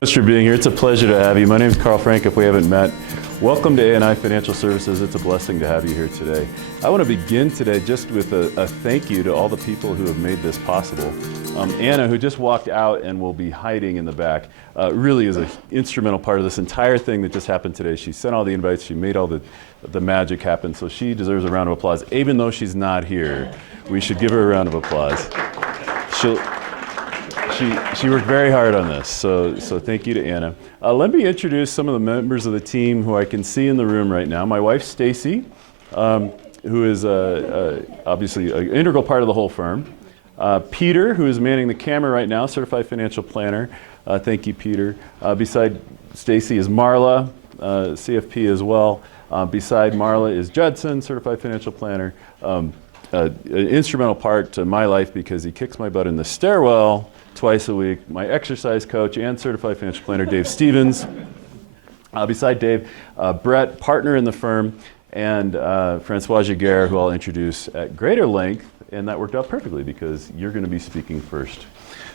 Thanks for being here. It's a pleasure to have you. My name is Carl Frank, if we haven't met. Welcome to A&I Financial Services. It's a blessing to have you here today. I want to begin today just with a thank you to all the people who have made this possible. Anna, who just walked out and will be hiding in the back, really is an instrumental part of this entire thing that just happened today. She sent all the invites. She made all the magic happen. So she deserves a round of applause. Even though she's not here, we should give her a round of applause. She worked very hard on this, so thank you to Anna. Let me introduce some of the members of the team who I can see in the room right now. My wife, Stacy, who is obviously an integral part of the whole firm. Peter, who is manning the camera right now, certified financial planner. Thank you, Peter. Beside Stacy is Marla, CFP as well. Beside Marla is Judson, certified financial planner. An instrumental part to my life because he kicks my butt in the stairwell twice a week. My exercise coach and certified financial planner, Dave Stevens. Beside Dave, Brett, partner in the firm, and Francois Giguère, who I'll introduce at greater length, and that worked out perfectly because you're going to be speaking first.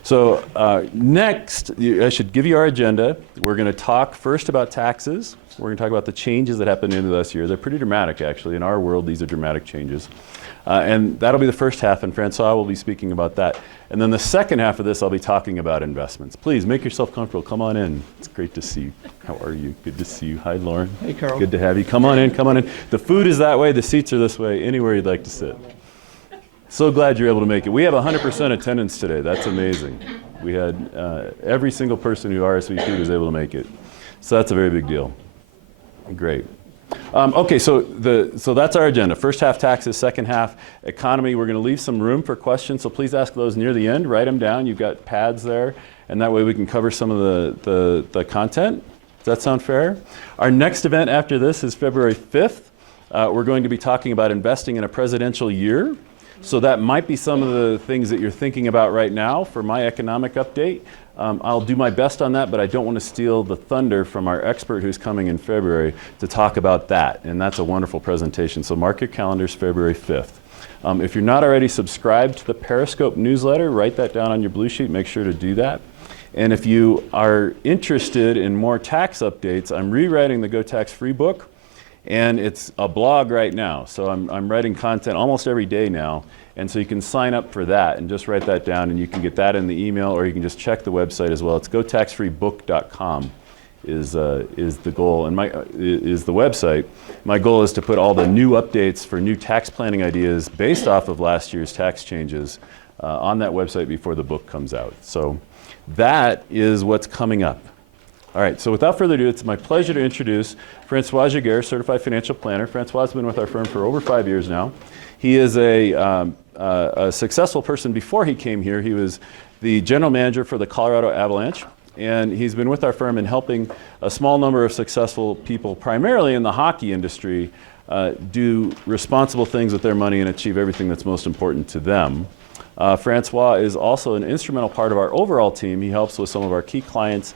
So next, I should give you our agenda. We're going to talk first about taxes. We're going to talk about the changes that happened in the last year. They're pretty dramatic, actually. In our world, these are dramatic changes. And that'll be the first half, and Francois will be speaking about that. And then the second half of this, I'll be talking about investments. Please make yourself comfortable. Come on in. It's great to see you. How are you? Good to see you. Hi, Lauren. Hey, Carl. Good to have you. Come on in. Come on in. The food is that way. The seats are this way. Anywhere you'd like to sit. So glad you're able to make it. We have 100% attendance today. That's amazing. We had every single person who RSVP'd was able to make it. So that's a very big deal. Great. Okay, so that's our agenda. First half taxes, second half economy. We're going to leave some room for questions, so please ask those near the end. Write them down. You've got pads there, and that way we can cover some of the content. Does that sound fair? Our next event after this is February 5th. We're going to be talking about investing in a presidential year. So that might be some of the things that you're thinking about right now for my economic update. I'll do my best on that, but I don't want to steal the thunder from our expert who's coming in February to talk about that. And that's a wonderful presentation. So mark your calendars, February 5th. If you're not already subscribed to the Periscope newsletter, write that down on your blue sheet. Make sure to do that. And if you are interested in more tax updates, I'm rewriting the Go Tax Free book. And it's a blog right now. So I'm writing content almost every day now. And so you can sign up for that and just write that down, and you can get that in the email, or you can just check the website as well. It's gotaxfreebook.com is the goal, and is the website. My goal is to put all the new updates for new tax planning ideas based off of last year's tax changes on that website before the book comes out. So that is what's coming up. All right, so without further ado, it's my pleasure to introduce Francois Giguère, certified financial planner. Francois has been with our firm for over 5 years now. He is a successful person. Before he came here, he was the general manager for the Colorado Avalanche, and he's been with our firm in helping a small number of successful people, primarily in the hockey industry, do responsible things with their money and achieve everything that's most important to them. Francois is also an instrumental part of our overall team. He helps with some of our key clients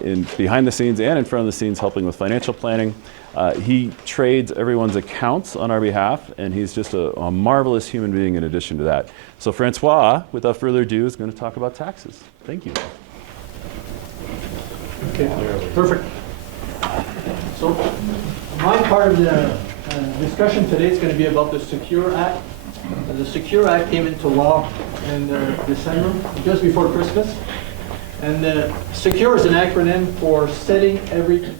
in behind the scenes and in front of the scenes, helping with financial planning. He trades everyone's accounts on our behalf, and he's just a marvelous human being in addition to that. So Francois, without further ado, is going to talk about taxes. Thank you. Okay, perfect. So my part of the discussion today is going to be about the Secure Act. The Secure Act came into law in December, just before Christmas. And SECURE is an acronym for Setting Every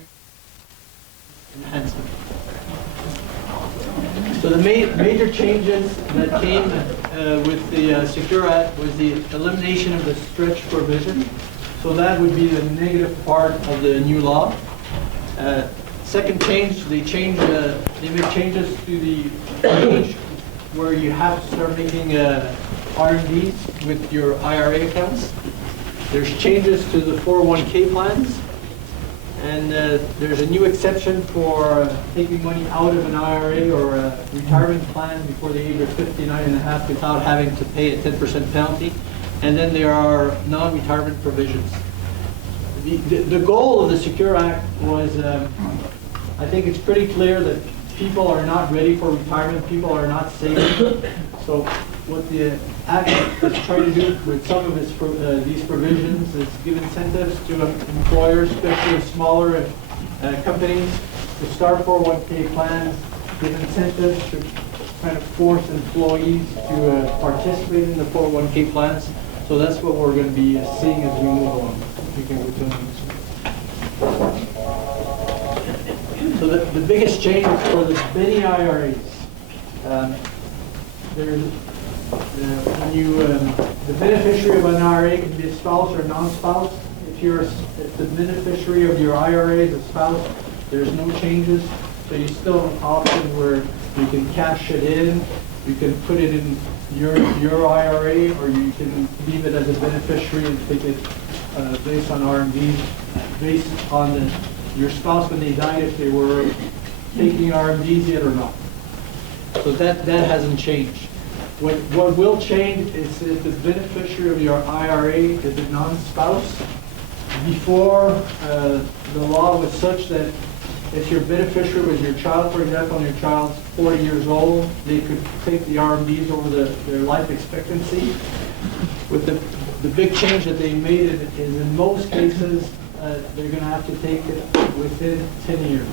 Enhancement. So the major changes that came with the Secure Act was the elimination of the stretch provision. So that would be the negative part of the new law. Second change, they made changes to the age where you have to start making R&Ds with your IRA accounts. There's changes to the 401k plans, and there's a new exception for taking money out of an IRA or a retirement plan before the age of 59 and a half without having to pay a 10% penalty. And then there are non-retirement provisions. The goal of the Secure Act was, I think it's pretty clear that people are not ready for retirement, people are not saving. So what the Act is trying to do with some of these provisions is give incentives to employers, especially smaller companies, to start 401k plans, give incentives to kind of force employees to participate in the 401k plans. So that's what we're going to be seeing as we move along. We can So the biggest change is for the many IRAs. The beneficiary of an IRA can be a spouse or a non-spouse. If the beneficiary of your IRA is a spouse, there's no changes. So you still have an option where you can cash it in, you can put it in your IRA, or you can leave it as a beneficiary and take it based on RMDs, based on your spouse when they died, if they were taking RMDs yet or not. So that hasn't changed. What will change is if the beneficiary of your IRA is a non-spouse. Before, the law was such that if your beneficiary was your child, for example, and your child's 40 years old, they could take the RMDs over their life expectancy. With the big change that they made is in most cases, they're going to have to take it within 10 years.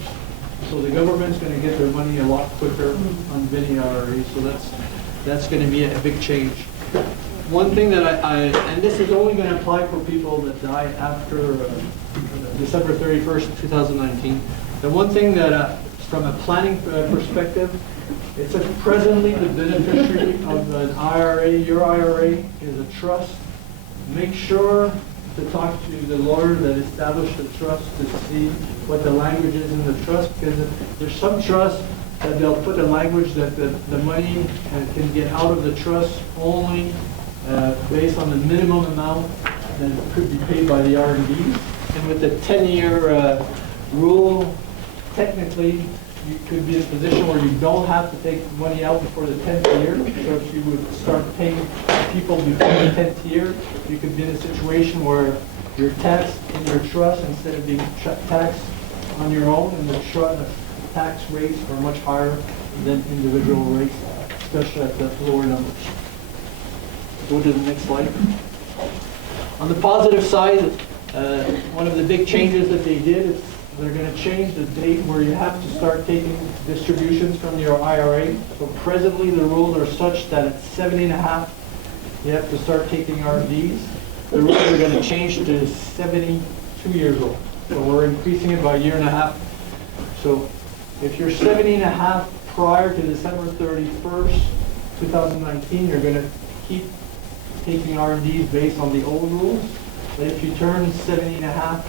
So the government's going to get their money a lot quicker on many IRAs. So that's going to be a big change. One thing that and this is only going to apply for people that die after December 31st, 2019. The one thing that, from a planning perspective, it says presently the beneficiary of an IRA, your IRA, is a trust. Make sure to talk to the lawyer that established the trust to see what the language is in the trust, because there's some trusts that they'll put a language that the money can get out of the trust only based on the minimum amount that could be paid by the RMDs. And with the 10-year rule, technically, you could be in a position where you don't have to take money out before the 10th year. So if you would start paying people before the 10th year, you could be in a situation where you're taxed in your trust instead of being taxed on your own, and the tax rates are much higher than individual rates, especially at the lower numbers. Go to the next slide. On the positive side, one of the big changes that they did is they're going to change the date where you have to start taking distributions from your IRA. So presently the rules are such that at 70.5, you have to start taking RMDs. The rules are going to change to 72 years old. So we're increasing it by a year and a half. So if you're 70.5 prior to December 31st, 2019, you're going to keep taking RMDs based on the old rules. But if you turn 70.5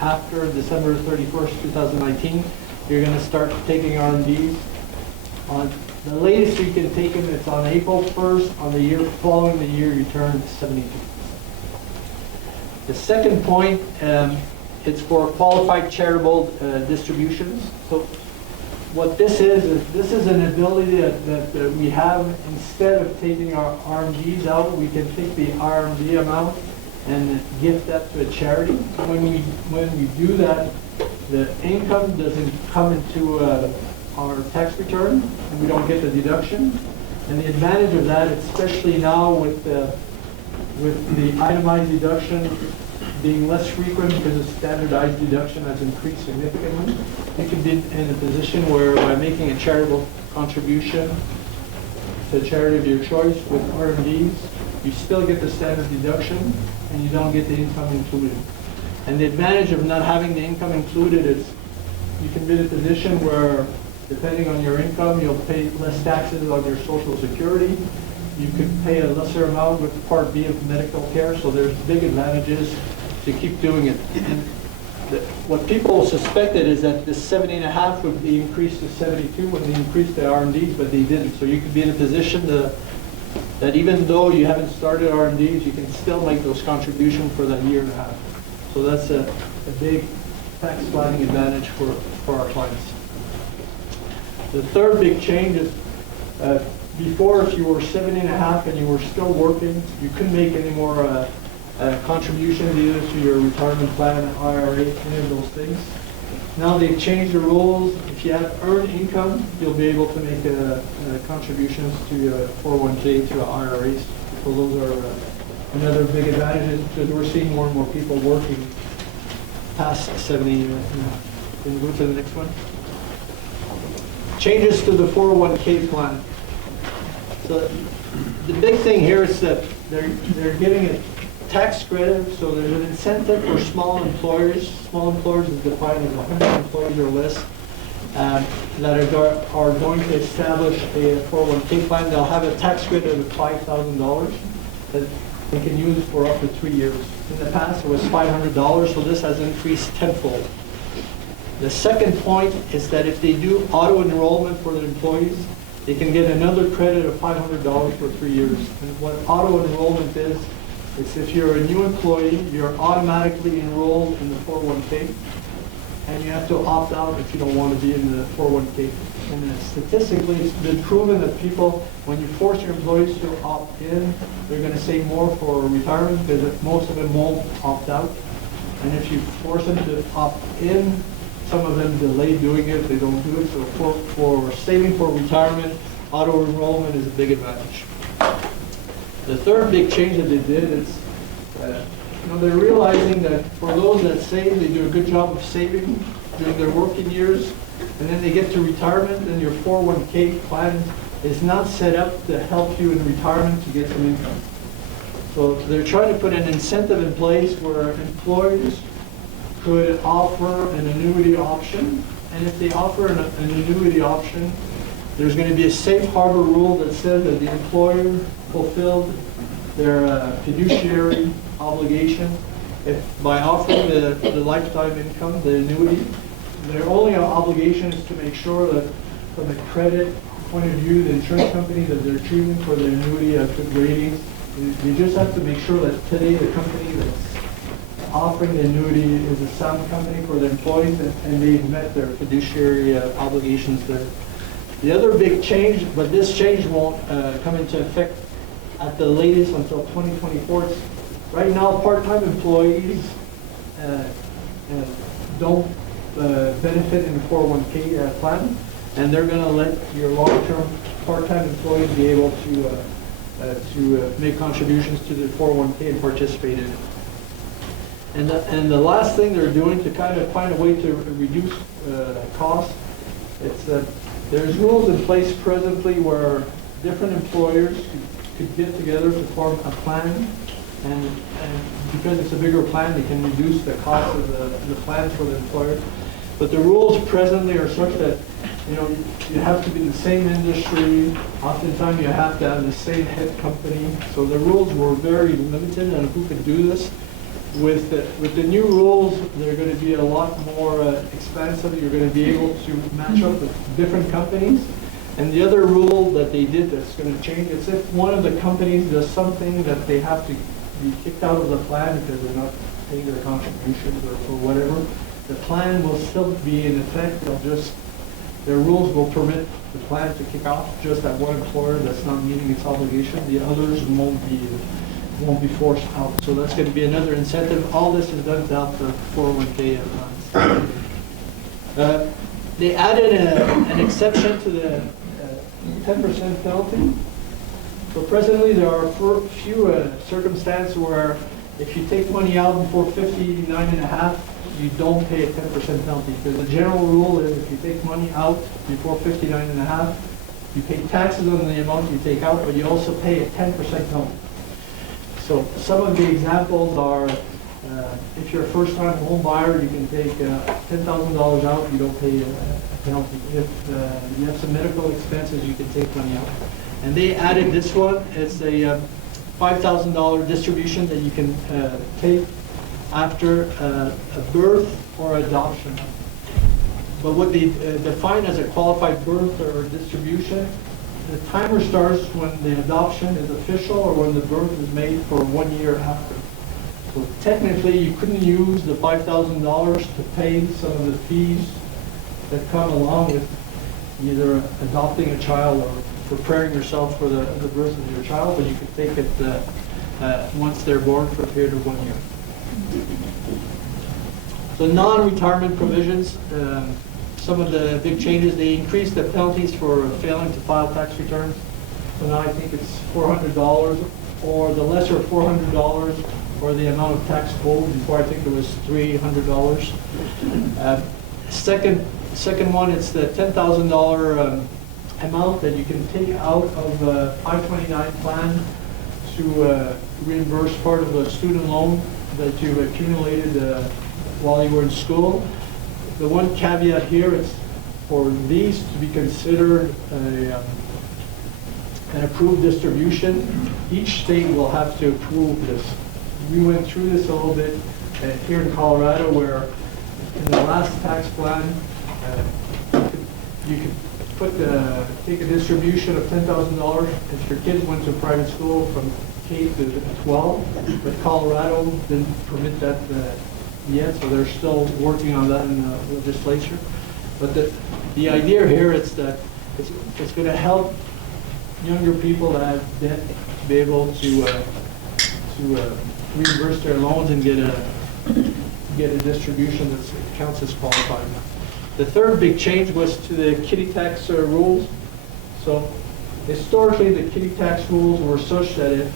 after December 31st, 2019, you're going to start taking RMDs. On the latest you can take them, it's on April 1st, on the year following the year you turn 72. The second point, it's for qualified charitable distributions. So what this is an ability that we have. Instead of taking our RMDs out, we can take the RMD amount and gift that to a charity. When we do that, the income doesn't come into our tax return, and we don't get the deduction. And the advantage of that, especially now with the itemized deduction being less frequent because the standardized deduction has increased significantly, you can be in a position where by making a charitable contribution to a charity of your choice with RMDs, you still get the standard deduction and you don't get the income included. And the advantage of not having the income included is you can be in a position where, depending on your income, you'll pay less taxes on your Social Security. You could pay a lesser amount with Part B of medical care, so there's big advantages to keep doing it. And what people suspected is that this 70.5 would be increased to 72 when they increased the RMDs, but they didn't. So you could be in a position that even though you haven't started RMDs, you can still make those contributions for that year and a half. So that's a big tax planning advantage for our clients. The third big change is before, if you were 70.5 and you were still working, you couldn't make any more contributions either to your retirement plan, IRA, any of those things. Now they've changed the rules. If you have earned income, you'll be able to make contributions to your 401k, to IRAs. So those are another big advantage, because we're seeing more and more people working past 70. Can you go to the next one? Changes to the 401k plan. So the big thing here is that they're giving a tax credit, so there's an incentive for small employers. Small employers is defined as 100 employees or less that are going to establish a 401k plan. They'll have a tax credit of $5,000 that they can use for up to 3 years. In the past, it was $500, so this has increased tenfold. The second point is that if they do auto enrollment for their employees, they can get another credit of $500 for 3 years. And what auto enrollment is if you're a new employee, you're automatically enrolled in the 401k, and you have to opt out if you don't want to be in the 401k. And statistically, it's been proven that people, when you force your employees to opt in, they're going to save more for retirement, because most of them won't opt out. And if you force them to opt in, some of them delay doing it, they don't do it. So for saving for retirement, auto enrollment is a big advantage. The third big change that they did is, they're realizing that for those that save, they do a good job of saving during their working years, and then they get to retirement, and your 401k plan is not set up to help you in retirement to get some income. So they're trying to put an incentive in place where employers could offer an annuity option, and if they offer an annuity option, there's going to be a safe harbor rule that says that the employer fulfilled their fiduciary obligation by offering the lifetime income, the annuity. Their only obligation is to make sure that from a credit point of view, the insurance company that they're choosing for the annuity has good ratings. They just have to make sure that today the company that's offering the annuity is a sound company for their employees, and they've met their fiduciary obligations there. The other big change, but this change won't come into effect at the latest until 2024. Right now, part-time employees don't benefit in the 401k plan, and they're going to let your long-term part-time employees be able to make contributions to the 401k and participate in it. And the last thing they're doing to kind of find a way to reduce costs, it's that there's rules in place presently where different employers could get together to form a plan, and because it's a bigger plan, they can reduce the cost of the plan for the employer. But the rules presently are such that you have to be in the same industry. Oftentimes you have to have the same head company. So the rules were very limited on who could do this. With the new rules, they're going to be a lot more expansive. You're going to be able to match up with different companies. And the other rule that they did that's going to change is if one of the companies does something that they have to be kicked out of the plan because they're not paying their contributions or whatever, the plan will still be in effect. Their rules will permit the plan to kick off just that one employer that's not meeting its obligation. The others won't be forced out. So that's going to be another incentive. All this is done to help the 401k plans. They added an exception to the 10% penalty. So presently there are few circumstances where if you take money out before 59.5, you don't pay a 10% penalty. Because the general rule is if you take money out before 59.5, you pay taxes on the amount you take out, but you also pay a 10% penalty. So some of the examples are, if you're a first-time home buyer, you can take $10,000 out, you don't pay a penalty. If you have some medical expenses, you can take money out. And they added this one. It's a $5,000 distribution that you can take after a birth or adoption. But what they define as a qualified birth or distribution, the timer starts when the adoption is official or when the birth is made for 1 year after. So technically, you couldn't use the $5,000 to pay some of the fees that come along with either adopting a child or preparing yourself for the birth of your child, but you could take it once they're born for a period of 1 year. So non-retirement provisions, some of the big changes, they increased the penalties for failing to file tax returns. So now I think it's $400 or the lesser $400 or the amount of tax owed. Before I think it was $300. Second one, it's the $10,000 amount that you can take out of a 529 plan to reimburse part of a student loan that you accumulated while you were in school. The one caveat here is for these to be considered an approved distribution, each state will have to approve this. We went through this a little bit here in Colorado, where in the last tax plan, you could take a distribution of $10,000 if your kids went to private school from K to 12, but Colorado didn't permit that yet, so they're still working on that in the legislature. But the idea here is that it's going to help younger people that have debt to be able to reimburse their loans and get a distribution that counts as qualified. The third big change was to the kiddie tax rules. So historically, the kiddie tax rules were such that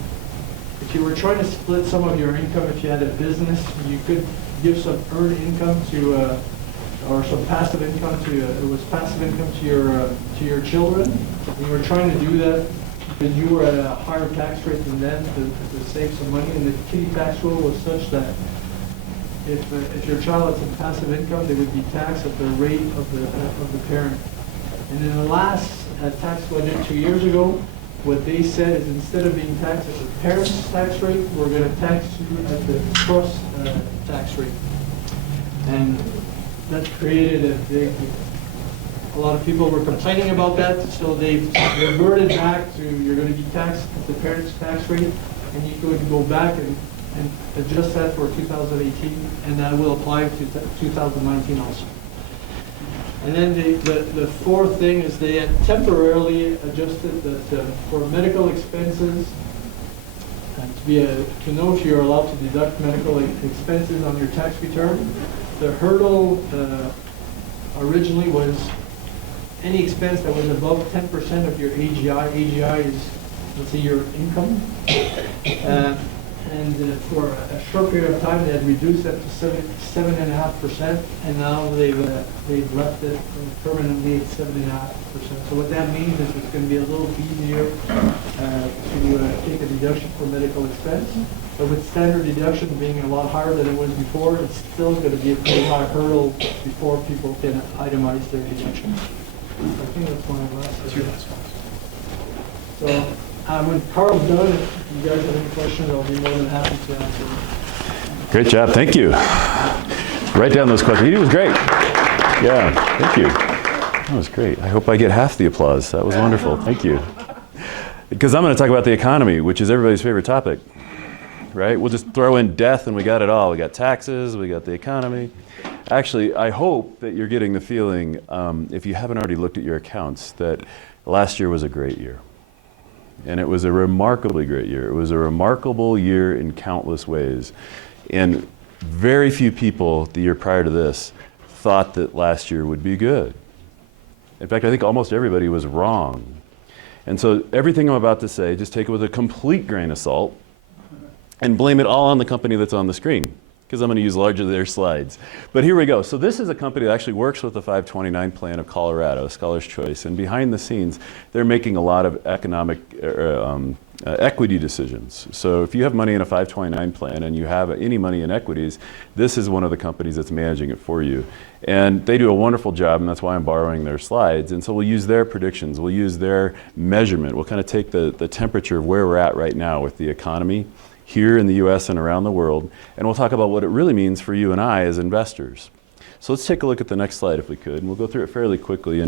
if you were trying to split some of your income, if you had a business, you could give some earned income to, or some passive income to, it was passive income to your children. And you were trying to do that because you were at a higher tax rate than them to save some money. And the kiddie tax rule was such that if your child had some passive income, they would be taxed at the rate of the parent. And in the last tax budget 2 years ago, what they said is instead of being taxed at the parent's tax rate, we're going to tax you at the trust tax rate. And that created a lot of people were complaining about that, so they reverted back to you're going to be taxed at the parent's tax rate, and you could go back and adjust that for 2018, and that will apply to 2019 also. And then the fourth thing is they had temporarily adjusted that for medical expenses, to know if you're allowed to deduct medical expenses on your tax return. The hurdle originally was any expense that was above 10% of your AGI. AGI is, let's say, your income. And for a short period of time, they had reduced that to 7.5%, and now they've left it permanently at 7.5%. So what that means is it's going to be a little easier to take a deduction for medical expense. But with standard deduction being a lot higher than it was before, it's still going to be a pretty high hurdle before people can itemize their deductions. I think that's my last. That's your last one. So. When Carl's done, if you guys have any questions, I'll be more than happy to answer them. Great job, thank you. Write down those questions. He was great. Yeah, thank you. That was great. I hope I get half the applause. That was wonderful, thank you. Because I'm going to talk about the economy, which is everybody's favorite topic, right? We'll just throw in death and we got it all. We got taxes, we got the economy. Actually, I hope that you're getting the feeling, if you haven't already looked at your accounts, that last year was a great year. And it was a remarkably great year. It was a remarkable year in countless ways. And very few people the year prior to this thought that last year would be good. In fact, I think almost everybody was wrong. And so everything I'm about to say, just take it with a complete grain of salt and blame it all on the company that's on the screen, because I'm going to use largely their slides. But here we go. So this is a company that actually works with the 529 plan of Colorado, Scholar's Choice. And behind the scenes, they're making a lot of economic equity decisions. So if you have money in a 529 plan and you have any money in equities, this is one of the companies that's managing it for you. And they do a wonderful job, and that's why I'm borrowing their slides. And so we'll use their predictions. We'll use their measurement. We'll kind of take the temperature of where we're at right now with the economy here in the US and around the world, and we'll talk about what it really means for you and I as investors. So let's take a look at the next slide if we could, and we'll go through it fairly quickly.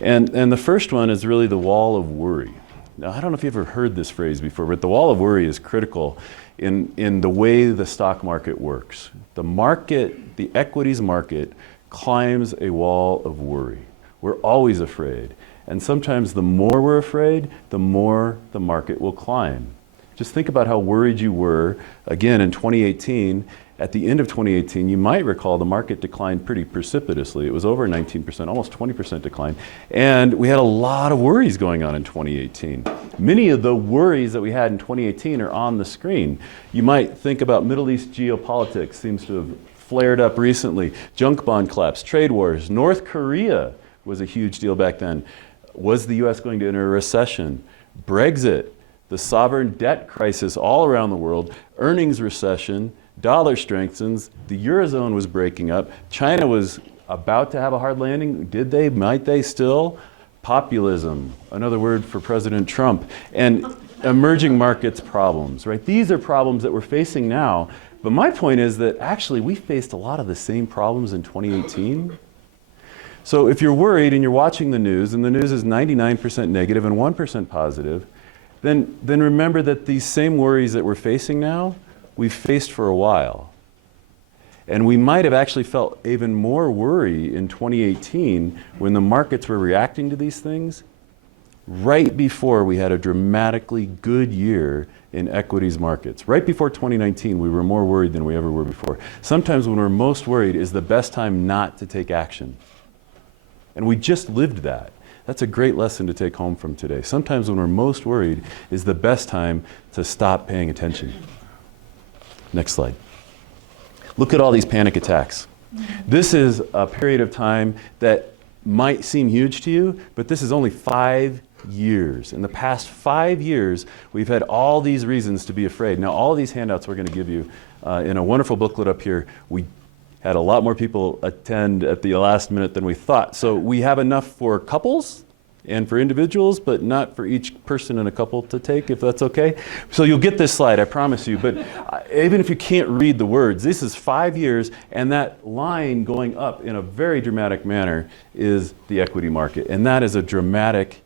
And the first one is really the wall of worry. Now, I don't know if you've ever heard this phrase before, but the wall of worry is critical in the way the stock market works. The equities market climbs a wall of worry. We're always afraid. And sometimes the more we're afraid, the more the market will climb. Just think about how worried you were, again, in 2018, at the end of 2018, you might recall the market declined pretty precipitously. It was over 19%, almost 20% decline. And we had a lot of worries going on in 2018. Many of the worries that we had in 2018 are on the screen. You might think about Middle East geopolitics, seems to have flared up recently. Junk bond collapse, trade wars. North Korea was a huge deal back then. Was the US going to enter a recession? Brexit, the sovereign debt crisis all around the world, earnings recession, dollar strengthens, the Eurozone was breaking up, China was about to have a hard landing. Did they? Might they still? Populism, another word for President Trump, and emerging markets problems, right? These are problems that we're facing now, but my point is that actually we faced a lot of the same problems in 2018. So if you're worried and you're watching the news, and the news is 99% negative and 1% positive, then remember that these same worries that we're facing now, we've faced for a while. And we might have actually felt even more worry in 2018 when the markets were reacting to these things, right before we had a dramatically good year in equities markets. Right before 2019, we were more worried than we ever were before. Sometimes when we're most worried is the best time not to take action. And we just lived that. That's a great lesson to take home from today. Sometimes when we're most worried is the best time to stop paying attention. Next slide. Look at all these panic attacks. This is a period of time that might seem huge to you, but this is only 5 years. In the past 5 years, we've had all these reasons to be afraid. Now, all of these handouts we're going to give you in a wonderful booklet up here. We had a lot more people attend at the last minute than we thought. So we have enough for couples and for individuals, but not for each person in a couple to take, if that's okay. So you'll get this slide, I promise you. But even if you can't read the words, this is 5 years, and that line going up in a very dramatic manner is the equity market. And that is a dramatic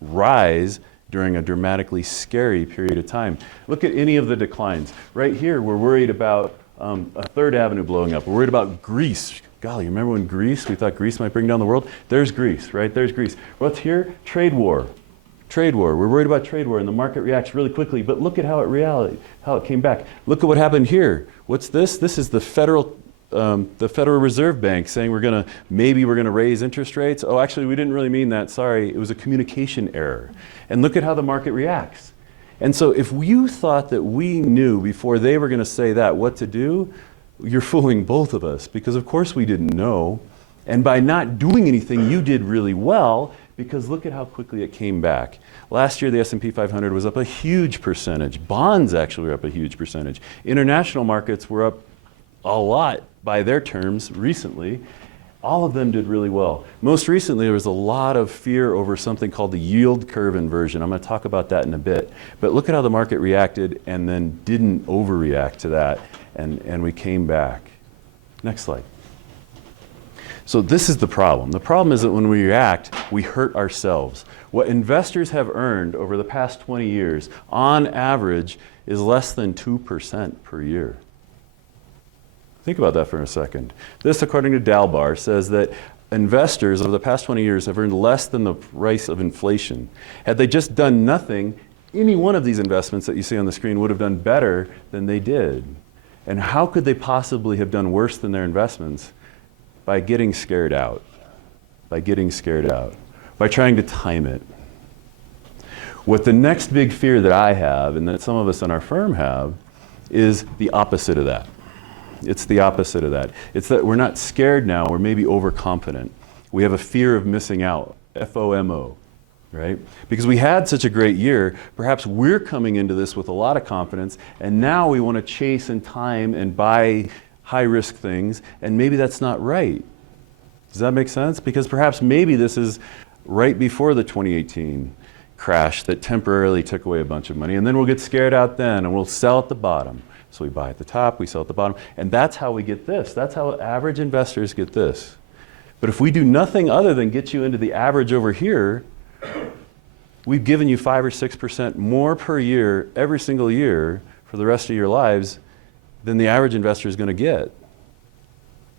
rise during a dramatically scary period of time. Look at any of the declines. Right here, we're worried about a Third Avenue blowing up. We're worried about Greece. Golly, remember when Greece, we thought Greece might bring down the world? There's Greece, right? There's Greece. What's here? Trade war. Trade war. We're worried about trade war, and the market reacts really quickly, but look at how it came back. Look at what happened here. What's this? This is the Federal Reserve Bank saying maybe we're gonna raise interest rates. Oh, actually, we didn't really mean that. Sorry, it was a communication error. And look at how the market reacts. And so if you thought that we knew before they were gonna say that what to do, you're fooling both of us, because of course we didn't know. And by not doing anything, you did really well, because look at how quickly it came back. Last year, the S&P 500 was up a huge percentage. Bonds actually were up a huge percentage. International markets were up a lot by their terms recently. All of them did really well. Most recently, there was a lot of fear over something called the yield curve inversion. I'm going to talk about that in a bit. But look at how the market reacted and then didn't overreact to that, and we came back. Next slide. So this is the problem. The problem is that when we react, we hurt ourselves. What investors have earned over the past 20 years, on average, is less than 2% per year. Think about that for a second. This, according to Dalbar, says that investors over the past 20 years have earned less than the price of inflation. Had they just done nothing, any one of these investments that you see on the screen would have done better than they did. And how could they possibly have done worse than their investments? By getting scared out. By getting scared out. By trying to time it. What the next big fear that I have, and that some of us in our firm have, is the opposite of that. It's the opposite of that. It's that we're not scared now, we're maybe overconfident. We have a fear of missing out, FOMO, right? Because we had such a great year, perhaps we're coming into this with a lot of confidence, and now we want to chase and time and buy high-risk things, and maybe that's not right. Does that make sense? Because perhaps maybe this is right before the 2018 crash that temporarily took away a bunch of money, and then we'll get scared out then, and we'll sell at the bottom. So we buy at the top, we sell at the bottom, and that's how we get this. That's how average investors get this. But if we do nothing other than get you into the average over here, we've given you 5 or 6% more per year, every single year, for the rest of your lives than the average investor is going to get.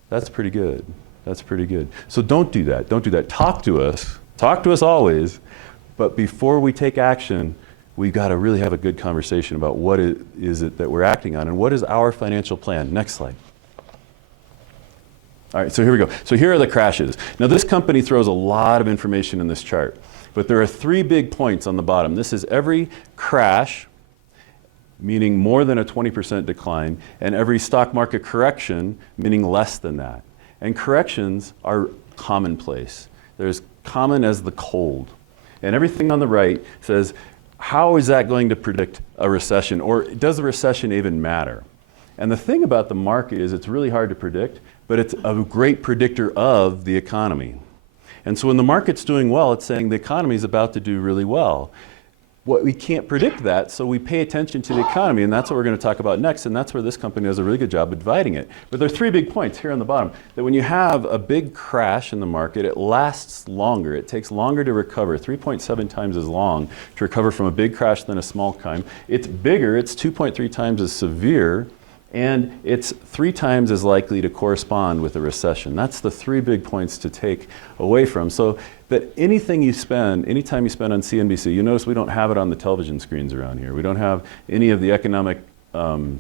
That's pretty good. That's pretty good. So don't do that. Don't do that. Talk to us. Talk to us always. But before we take action, we've got to really have a good conversation about what is it that we're acting on and what is our financial plan. Next slide. All right, so here we go. So here are the crashes. Now this company throws a lot of information in this chart, but there are 3 big points on the bottom. This is every crash, meaning more than a 20% decline, and every stock market correction, meaning less than that. And corrections are commonplace. They're as common as the cold. And everything on the right says, how is that going to predict a recession? Or does a recession even matter? And the thing about the market is it's really hard to predict, but it's a great predictor of the economy. And so when the market's doing well, it's saying the economy is about to do really well. We can't predict that, so we pay attention to the economy, and that's what we're going to talk about next, and that's where this company does a really good job of dividing it. But there are 3 big points here on the bottom, that when you have a big crash in the market, it lasts longer. It takes longer to recover, 3.7 times as long to recover from a big crash than a small time. It's bigger, it's 2.3 times as severe, and it's 3 times as likely to correspond with a recession. That's the 3 big points to take away from. So that anything you spend, anytime you spend on CNBC, you notice we don't have it on the television screens around here. We don't have any of the economic, I'm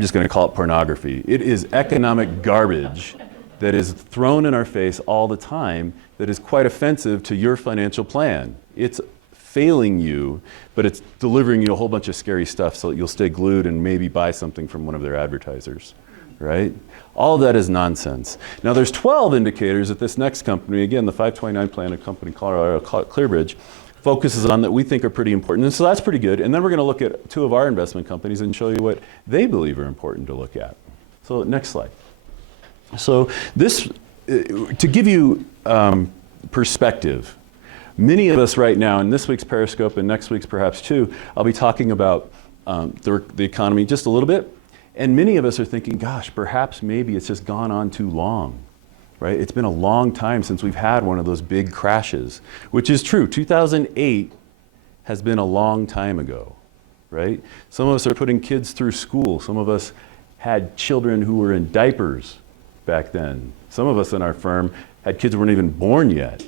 just going to call it pornography. It is economic garbage that is thrown in our face all the time that is quite offensive to your financial plan. It's failing you, but it's delivering you a whole bunch of scary stuff so that you'll stay glued and maybe buy something from one of their advertisers, right? All of that is nonsense. Now there's 12 indicators that this next company, again, the 529 plan, a company called Clearbridge, focuses on that we think are pretty important. And so that's pretty good. And then we're going to look at 2 of our investment companies and show you what they believe are important to look at. So next slide. So this, to give you perspective, many of us right now, in this week's Periscope and next week's perhaps too, I'll be talking about the economy just a little bit. And many of us are thinking, gosh, perhaps maybe it's just gone on too long, right? It's been a long time since we've had one of those big crashes, which is true. 2008 has been a long time ago, right? Some of us are putting kids through school. Some of us had children who were in diapers back then. Some of us in our firm had kids who weren't even born yet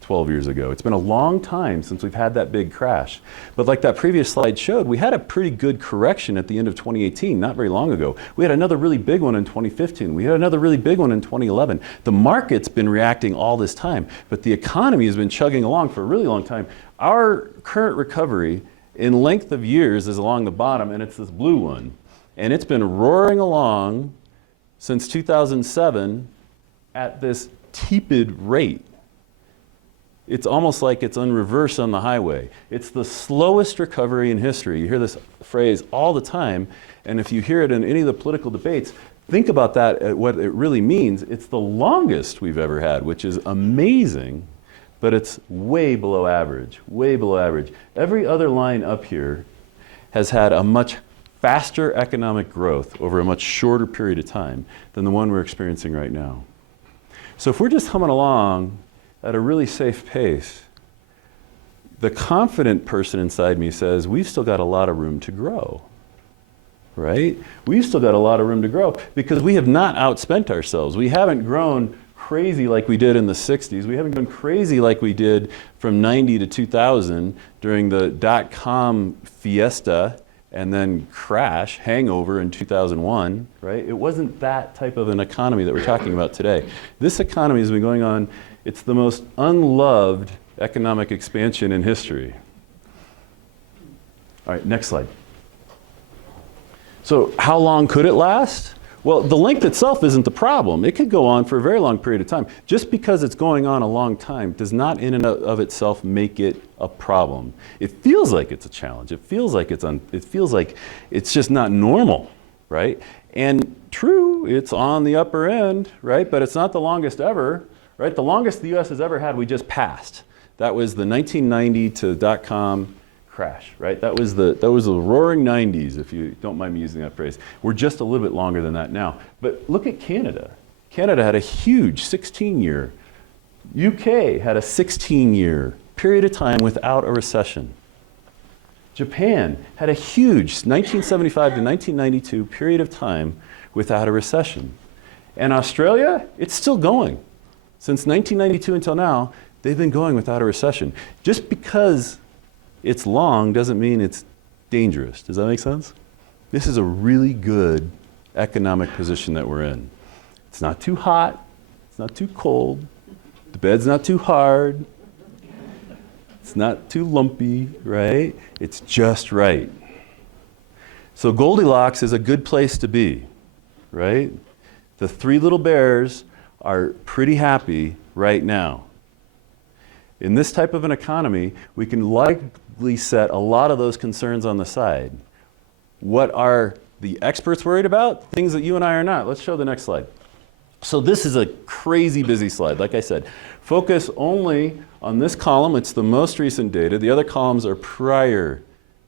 12 years ago. It's been a long time since we've had that big crash. But like that previous slide showed, we had a pretty good correction at the end of 2018, not very long ago. We had another really big one in 2015. We had another really big one in 2011. The market's been reacting all this time, but the economy has been chugging along for a really long time. Our current recovery in length of years is along the bottom, and it's this blue one. And it's been roaring along since 2007 at this tepid rate. It's almost like it's on reverse on the highway. It's the slowest recovery in history. You hear this phrase all the time, and if you hear it in any of the political debates, think about that, what it really means. It's the longest we've ever had, which is amazing, but it's way below average, way below average. Every other line up here has had a much faster economic growth over a much shorter period of time than the one we're experiencing right now. So if we're just humming along at a really safe pace, the confident person inside me says, we've still got a lot of room to grow, right? We've still got a lot of room to grow because we have not outspent ourselves. We haven't grown crazy like we did in the 60s. We haven't gone crazy like we did from 90 to 2000 during the dot-com fiesta and then crash, hangover in 2001, right? It wasn't that type of an economy that we're talking about today. This economy has been going on. It's the most unloved economic expansion in history. All right, next slide. So how long could it last? Well, the length itself isn't the problem. It could go on for a very long period of time. Just because it's going on a long time does not in and of itself make it a problem. It feels like it's a challenge. It feels like it's just not normal, right? And true, it's on the upper end, right? But it's not the longest ever. Right? The longest the U.S. has ever had, we just passed. That was the 1990 to dot-com crash, right? That was the roaring 90s, if you don't mind me using that phrase. We're just a little bit longer than that now. But look at Canada. Canada had a huge 16-year. UK had a 16-year period of time without a recession. Japan had a huge 1975 to 1992 period of time without a recession. And Australia, it's still going. Since 1992 until now, they've been going without a recession. Just because it's long doesn't mean it's dangerous. Does that make sense? This is a really good economic position that we're in. It's not too hot, it's not too cold, the bed's not too hard, it's not too lumpy, right? It's just right. So Goldilocks is a good place to be, right? The three little bears are pretty happy right now. In this type of an economy, we can likely set a lot of those concerns on the side. What are the experts worried about? Things that you and I are not. Let's show the next slide. So this is a crazy busy slide. Like I said, focus only on this column. It's the most recent data. The other columns are prior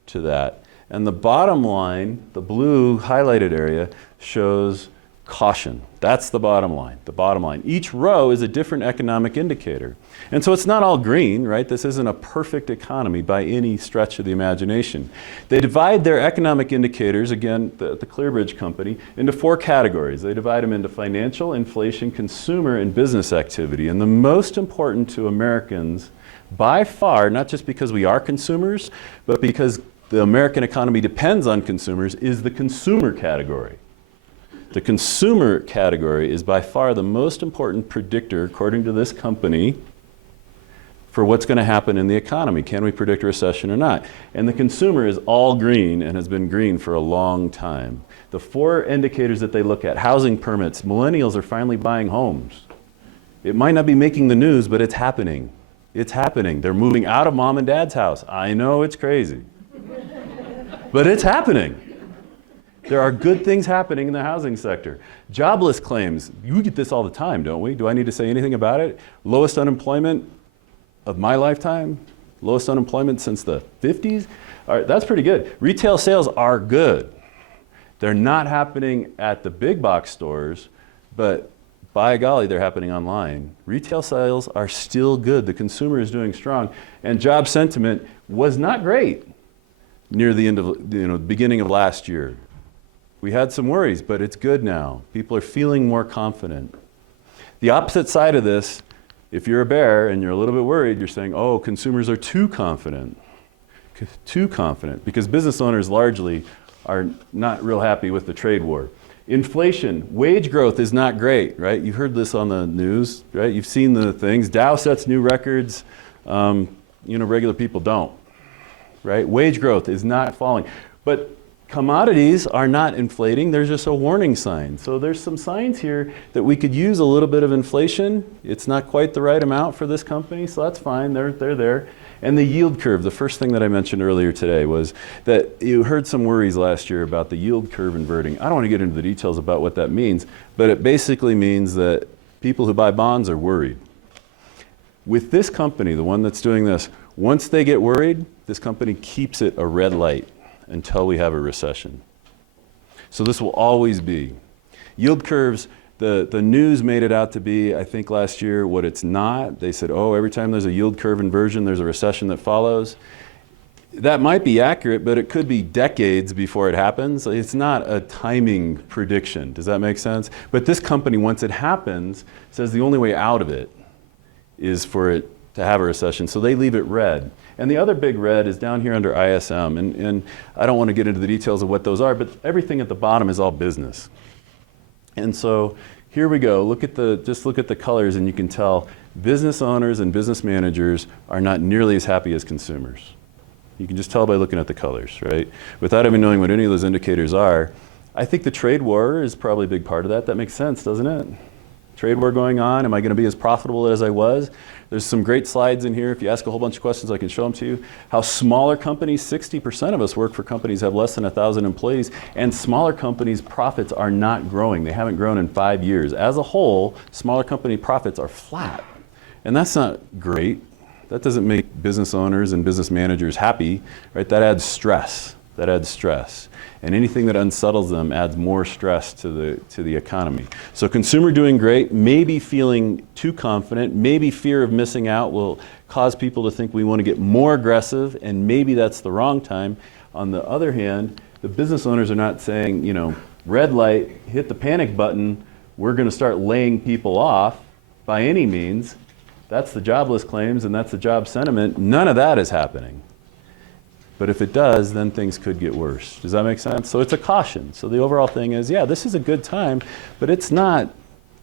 to that. And the bottom line, the blue highlighted area, shows caution. That's the bottom line, the bottom line. Each row is a different economic indicator. And so it's not all green, right? This isn't a perfect economy by any stretch of the imagination. They divide their economic indicators, again, the Clearbridge company, into 4 categories. They divide them into financial, inflation, consumer, and business activity. And the most important to Americans, by far, not just because we are consumers, but because the American economy depends on consumers, is the consumer category. The consumer category is by far the most important predictor, according to this company, for what's going to happen in the economy. Can we predict a recession or not? And the consumer is all green and has been green for a long time. The 4 indicators that they look at, housing permits, millennials are finally buying homes. It might not be making the news, but it's happening. It's happening. They're moving out of mom and dad's house. I know it's crazy, but it's happening. There are good things happening in the housing sector. Jobless claims, you get this all the time, don't we? Do I need to say anything about it? Lowest unemployment of my lifetime, lowest unemployment since the 50s. All right, that's pretty good. Retail sales are good. They're not happening at the big box stores, but by golly, they're happening online. Retail sales are still good. The consumer is doing strong. And job sentiment was not great near the end of, the beginning of last year. We had some worries, but it's good now. People are feeling more confident. The opposite side of this, if you're a bear and you're a little bit worried, you're saying, oh, consumers are too confident. Too confident, because business owners largely are not real happy with the trade war. Inflation, wage growth is not great, right? You've heard this on the news, right? You've seen the things. Dow sets new records, regular people don't, right? Wage growth is not falling. But commodities are not inflating, there's just a warning sign. So there's some signs here that we could use a little bit of inflation. It's not quite the right amount for this company, so that's fine, they're there. And the yield curve, the first thing that I mentioned earlier today was that you heard some worries last year about the yield curve inverting. I don't want to get into the details about what that means, but it basically means that people who buy bonds are worried. With this company, the one that's doing this, once they get worried, this company keeps it a red light until we have a recession. So this will always be. Yield curves, the news made it out to be, I think last year, what it's not. They said, oh, every time there's a yield curve inversion, there's a recession that follows. That might be accurate, but it could be decades before it happens. It's not a timing prediction. Does that make sense? But this company, once it happens, says the only way out of it is for it to have a recession. So they leave it red. And the other big red is down here under ISM. And I don't want to get into the details of what those are, but everything at the bottom is all business. And so here we go. Just look at the colors and you can tell business owners and business managers are not nearly as happy as consumers. You can just tell by looking at the colors, right? Without even knowing what any of those indicators are, I think the trade war is probably a big part of that. That makes sense, doesn't it? Trade war going on. Am I going to be as profitable as I was? There's some great slides in here. If you ask a whole bunch of questions, I can show them to you. How smaller companies, 60% of us work for companies that have less than 1,000 employees, and smaller companies' profits are not growing. They haven't grown in 5 years. As a whole, smaller company profits are flat. And that's not great. That doesn't make business owners and business managers happy, right? That adds stress. That adds stress. And anything that unsettles them adds more stress to the economy. So consumer doing great, maybe feeling too confident, maybe fear of missing out will cause people to think we want to get more aggressive, and maybe that's the wrong time. On the other hand, the business owners are not saying, red light, hit the panic button, we're going to start laying people off by any means. That's the jobless claims and that's the job sentiment. None of that is happening. But if it does, then things could get worse. Does that make sense? So it's a caution. So the overall thing is, yeah, this is a good time, but it's not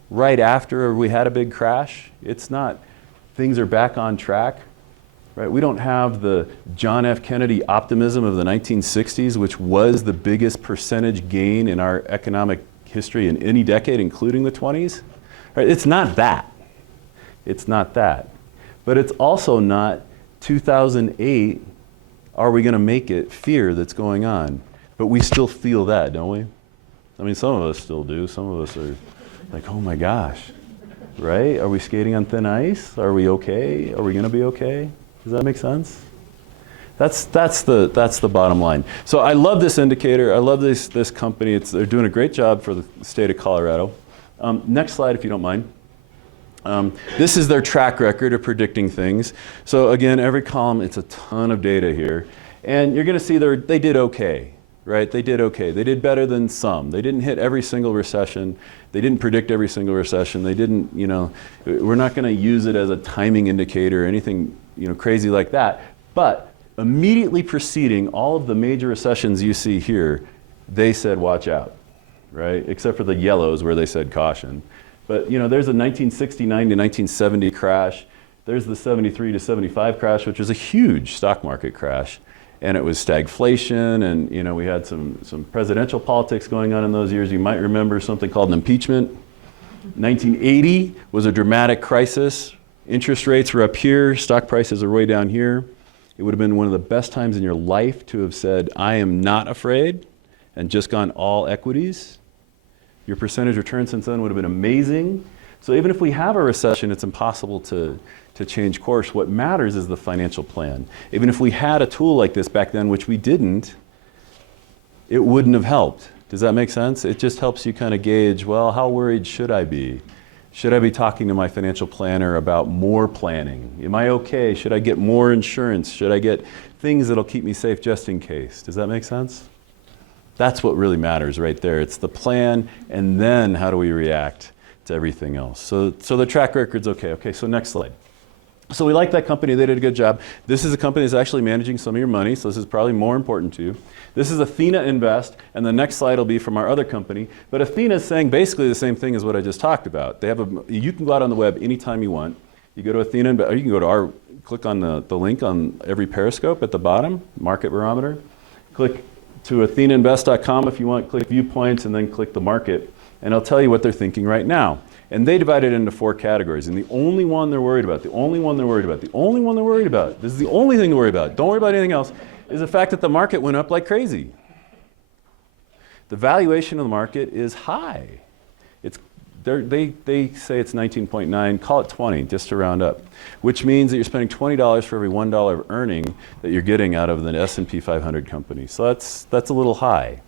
right after we had a big crash. It's not things are back on track. Right? We don't have the John F. Kennedy optimism of the 1960s, which was the biggest percentage gain in our economic history in any decade, including the 20s. Right? It's not that. It's not that. But it's also not 2008, are we going to make it, fear that's going on. But we still feel that, don't we? I mean, some of us still do. Some of us are like, oh my gosh, right? Are we skating on thin ice? Are we okay? Are we going to be okay? Does that make sense? That's the bottom line. So I love this indicator. I love this company. They're doing a great job for the state of Colorado. Next slide, if you don't mind. This is their track record of predicting things. So again, every column, it's a ton of data here. And you're going to see they did okay, right? They did okay. They did better than some. They didn't hit every single recession. They didn't predict every single recession. They didn't, we're not going to use it as a timing indicator or anything, crazy like that. But immediately preceding all of the major recessions you see here, they said, watch out, right? Except for the yellows where they said caution. But there's a 1969 to 1970 crash. There's the 73 to 75 crash, which was a huge stock market crash. And it was stagflation, and we had some presidential politics going on in those years. You might remember something called an impeachment. 1980 was a dramatic crisis. Interest rates were up here, stock prices are way down here. It would have been one of the best times in your life to have said, I am not afraid, and just gone all equities. Your percentage return since then would have been amazing. So even if we have a recession, it's impossible to change course. What matters is the financial plan. Even if we had a tool like this back then, which we didn't, it wouldn't have helped. Does that make sense? It just helps you kind of gauge, well, how worried should I be? Should I be talking to my financial planner about more planning? Am I okay? Should I get more insurance? Should I get things that'll keep me safe just in case? Does that make sense? That's what really matters right there. It's the plan, and then how do we react to everything else? So the track record's okay. Okay, so next slide. So we like that company. They did a good job. This is a company that's actually managing some of your money, so this is probably more important to you. This is Athena Invest, and the next slide will be from our other company. But Athena is saying basically the same thing as what I just talked about. You can go out on the web anytime you want. You go to Athena Invest, or you can go to click on the link on every Periscope at the bottom, Market Barometer. Click to athenainvest.com if you want, click Viewpoints, and then click the market. And I'll tell you what they're thinking right now. And they divide it into 4 categories. And the only one they're worried about, this is the only thing to worry about, don't worry about anything else, is the fact that the market went up like crazy. The valuation of the market is high. They say it's 19.9, call it 20, just to round up, which means that you're spending $20 for every $1 of earning that you're getting out of the S&P 500 company. So that's a little high.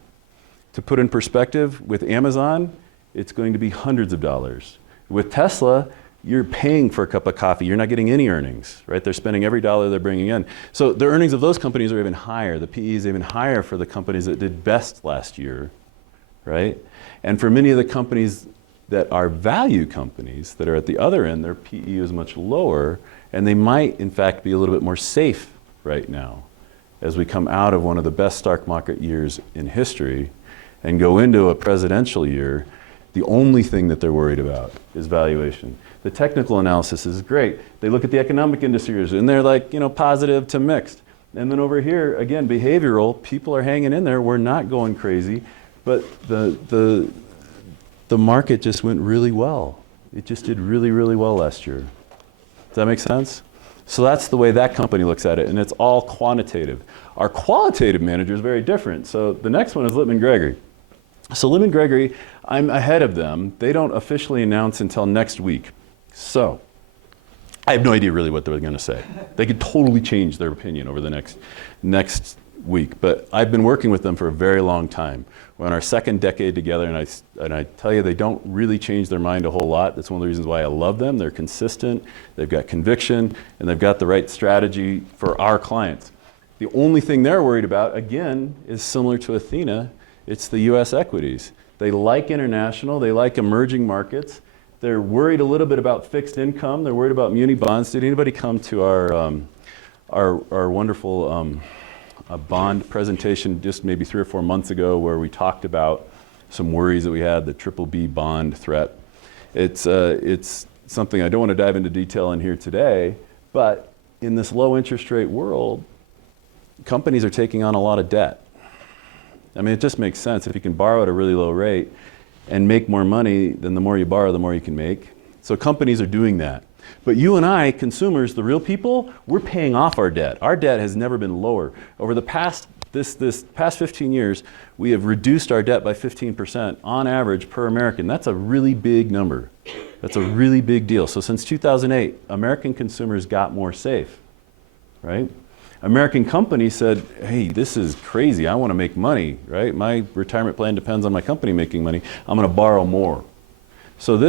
To put in perspective, with Amazon, it's going to be hundreds of dollars. With Tesla, you're paying for a cup of coffee. You're not getting any earnings, right? They're spending every dollar they're bringing in. So the earnings of those companies are even higher. The PE is even higher for the companies that did best last year, right? And for many of the companies that are value companies that are at the other end, their PE is much lower, and they might, in fact, be a little bit more safe right now as we come out of one of the best stock market years in history and go into a presidential year. The only thing that they're worried about is valuation. The technical analysis is great. They look at the economic indicators, and they're like, positive to mixed. And then over here, again, behavioral, people are hanging in there. We're not going crazy, but the market just went really well. It just did really, really well last year. Does that make sense? So that's the way that company looks at it, and it's all quantitative. Our qualitative manager is very different. So the next one is Litman Gregory. So Litman Gregory, I'm ahead of them. They don't officially announce until next week. So I have no idea really what they're going to say. They could totally change their opinion over the next week. But I've been working with them for a very long time. We're on our 2nd decade together, and I tell you, they don't really change their mind a whole lot. That's one of the reasons why I love them. They're consistent, they've got conviction, and they've got the right strategy for our clients. The only thing they're worried about, again, is similar to Athena. It's the U.S. equities. They like international, they like emerging markets. They're worried a little bit about fixed income. They're worried about muni bonds. Did anybody come to our wonderful a bond presentation just maybe 3 or 4 months ago where we talked about some worries that we had, the BBB bond threat. It's something I don't want to dive into detail in here today, but in this low interest rate world, companies are taking on a lot of debt. I mean, it just makes sense. If you can borrow at a really low rate and make more money, then the more you borrow, the more you can make. So companies are doing that. But you and I, consumers, the real people, we're paying off our debt. Our debt has never been lower. Over the past 15 years, we have reduced our debt by 15% on average per American. That's a really big number. That's a really big deal. So since 2008, American consumers got more safe, right? American companies said, hey, this is crazy. I want to make money, right? My retirement plan depends on my company making money. I'm going to borrow more. So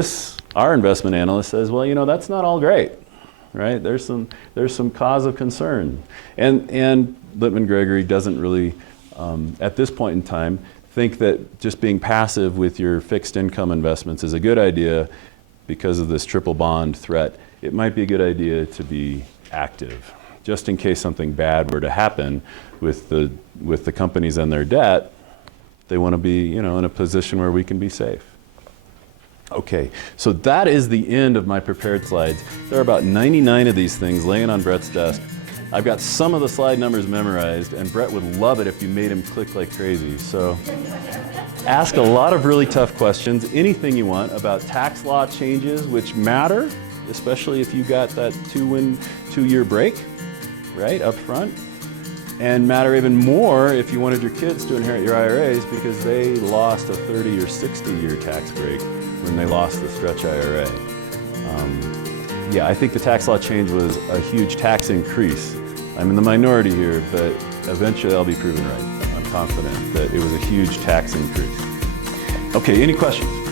our investment analyst says, well, you know, that's not all great, right? There's some cause of concern. And Litman Gregory doesn't really, at this point in time, think that just being passive with your fixed income investments is a good idea because of this triple bond threat. It might be a good idea to be active, just in case something bad were to happen with the companies and their debt. They want to be, you know, in a position where we can be safe. Okay, so that is the end of my prepared slides. There are about 99 of these things laying on Brett's desk. I've got some of the slide numbers memorized, and Brett would love it if you made him click like crazy. So ask a lot of really tough questions, anything you want about tax law changes, which matter, especially if you got that 2-year break, right, up front. And matter even more if you wanted your kids to inherit your IRAs because they lost a 30 or 60-year tax break when they lost the stretch IRA. Yeah, I think the tax law change was a huge tax increase. I'm in the minority here, but eventually I'll be proven right. I'm confident that it was a huge tax increase. Okay, any questions?